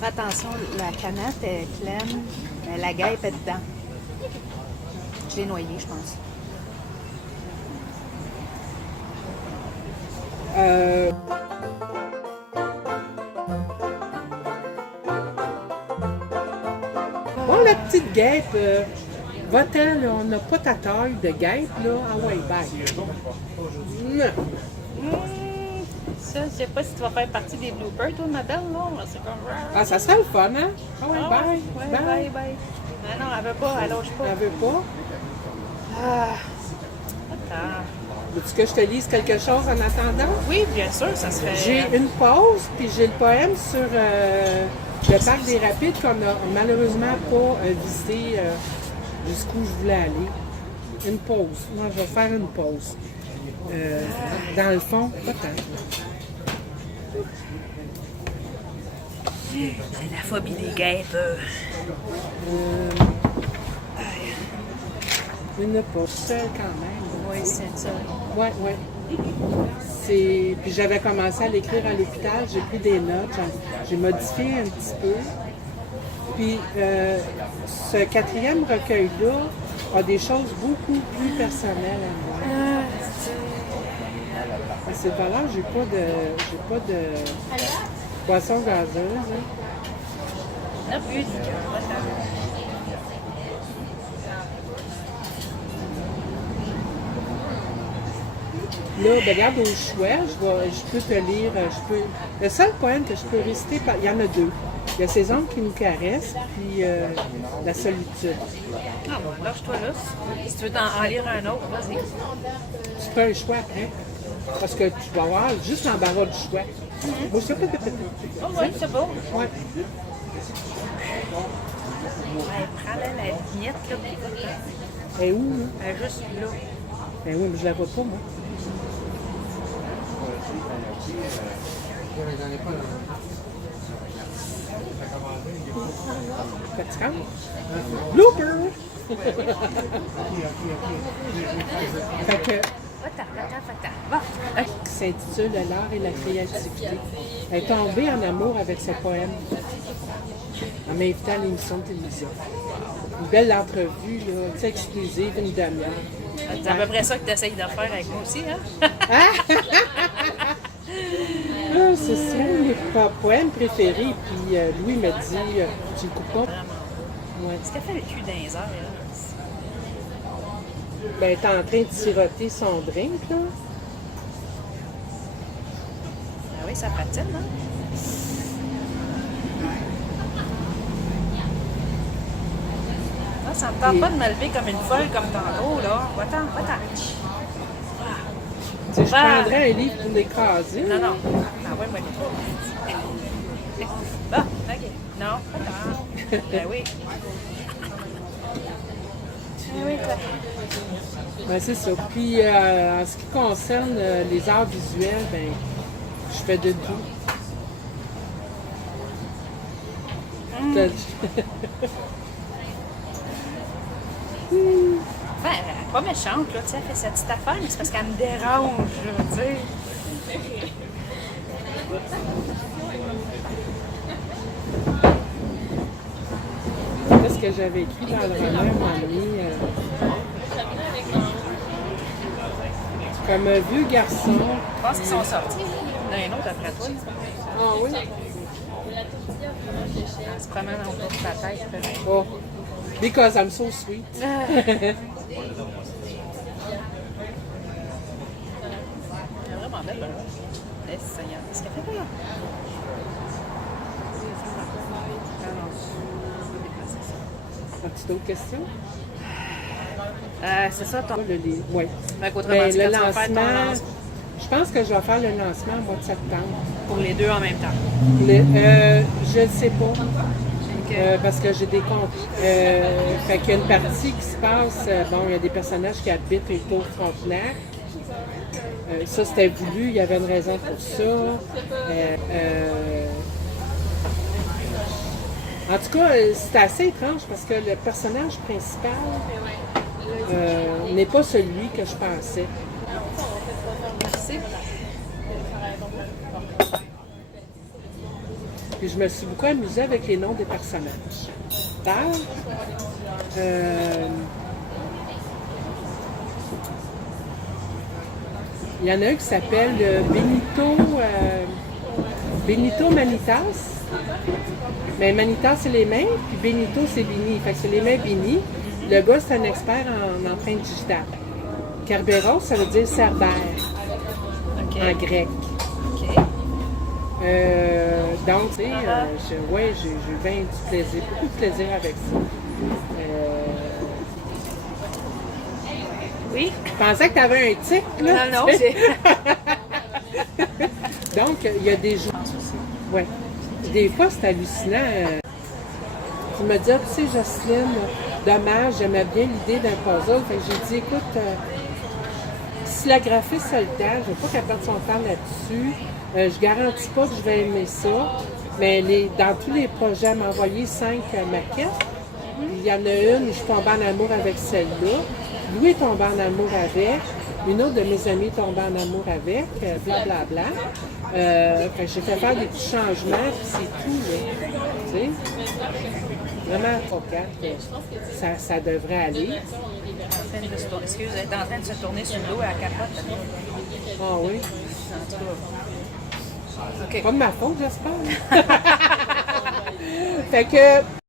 Fais attention, la canette est pleine, mais la guêpe est dedans. Je l'ai noyée, je pense. Bon, la petite guêpe, va-t'en, là, on n'a pas ta taille de guêpe, là. Ah ouais, bye. Non. Ça, je sais pas si tu vas faire partie des bloopers, toi, ma belle, non? C'est comme... Ah, ça serait le fun, hein? Ah ouais, Ah, bye. ouais, bye, bye. Ah non, elle veut pas, elle lâche pas. Elle veut pas? Ah. Attends. Veux-tu que je te lise quelque chose en attendant? Oui, bien sûr, ça se fait... J'ai une pause, puis j'ai le poème sur le parc des Rapides qu'on n'a malheureusement pas visité jusqu'où je voulais aller. Une pause. Moi, je vais faire une pause. Dans le fond, pas tant. C'est la phobie des guêpes. Une pause seule quand même. Oui, c'est ça. Ouais, ouais. Puis j'avais commencé à l'écrire à l'hôpital, j'ai pris des notes, j'ai modifié un petit peu. Puis ce quatrième recueil-là a des choses beaucoup plus personnelles à moi. À cette valeur, j'ai pas de boisson gazeuse. Hein. Non plus. Là, ben, regarde au choix, je peux te lire, le seul poème que je peux réciter, il y en a deux. Il y a Ces ombres qui nous caressent, puis La solitude. Ah bon, lâche-toi là. Si tu veux en lire un autre, vas-y. Tu fais un choix après, parce que tu vas avoir juste l'embarras du choix. Moi, je sais pas. Oh oui, c'est beau. Ouais. Prends-la la vignette, là, puis écoute. Elle est où, là? Elle est juste là. Ben oui, mais je la vois pas, moi. Fatigante? Blooper! Fait que, Va. qui s'intitule L'art et la créativité. Elle est tombée en amour avec ce poème en m'invitant à l'émission de télévision. Une belle entrevue, là, tu sais, exclusive, une demi-heure. C'est à peu près ça que tu essayes de faire avec moi aussi, hein? Ah, c'est ça, mes poèmes préférés. Puis Louis me dit, tu le coupes pas? Ouais. Est-ce qu'elle fait le cul dans les airs, là? Ben, elle est en train de siroter son drink, là. Ah oui, ça patine, hein? Ah, ça me tente pas de me lever comme une folle comme tantôt, là. Va-t'en, va-t'en. Tu sais, je prendrais un livre pour l'écraser. Non, non. Ah ouais, moi, je bon, OK. Non, va-t'en. Ben oui. Ah oui, toi. Ben, c'est ça. Puis, en ce qui concerne les arts visuels, ben, je fais de tout. Ben, elle est pas méchante, là, tu sais, elle fait cette petite affaire, mais c'est parce qu'elle me dérange, là, tu sais. Qu'est-ce que j'avais écrit dans le roman, mon ami? Comme un vieux garçon. Je pense qu'ils sont sortis. Il y en a un autre après toi. Ah oui? Elle se promène en autour de sa tête. peut-être. Oh, because I'm so sweet. Elle est vraiment belle, là. Laisse, Seigneur. Qu'est-ce qu'elle fait là? As-tu d'autres questions? C'est ça, ton... Oui. Fait qu'autrement dit, le quand tu vas faire ton lancement, lancement je pense que je vais faire le lancement au mois de septembre. pour les deux en même temps. Je ne sais pas. Parce que j'ai des comptes. Fait qu'il y a une partie qui se passe. Bon, il y a des personnages qui habitent autour de Frontenac. Ça, c'était voulu. Il y avait une raison pour ça. En tout cas, c'est assez étrange parce que le personnage principal n'est pas celui que je pensais. Merci. Puis je me suis beaucoup amusée avec les noms des personnages. Il y en a un qui s'appelle Benito Manitas. Mais Manitas, c'est les mains, puis Benito, c'est Bini. Fait que c'est les mains Bini. Le gars, c'est un expert en empreinte digitale. Kerberos, ça veut dire cerbère en grec. OK. Donc, tu sais, j'ai eu bien du plaisir, beaucoup de plaisir avec ça. Oui? Je pensais que tu avais un tic, là. Non, tu sais. j'ai... Donc, il y a des jours. Ouais. Des fois, c'est hallucinant. Tu me dis, ah, tu sais, Jocelyne, dommage, j'aimais bien l'idée d'un puzzle. Fait que j'ai dit, écoute, si la graphiste a le temps, je ne veux pas qu'elle perde son temps là-dessus. Je garantis pas que je vais aimer ça. Mais dans tous les projets, elle m'a envoyé 5 maquettes. Il y en a une, je suis tombée en amour avec celle-là. Louis est tombé en amour avec. Une autre de mes amies est tombée en amour avec. Blablabla. J'ai fait faire des petits changements, puis c'est tout, là. Tu sais? Vraiment coquette. Ça devrait aller. Excuse, elle est en train de se tourner sur le dos et elle capote. Ah oui? En tout cas. OK. Pas de ma faute, j'espère. Fait que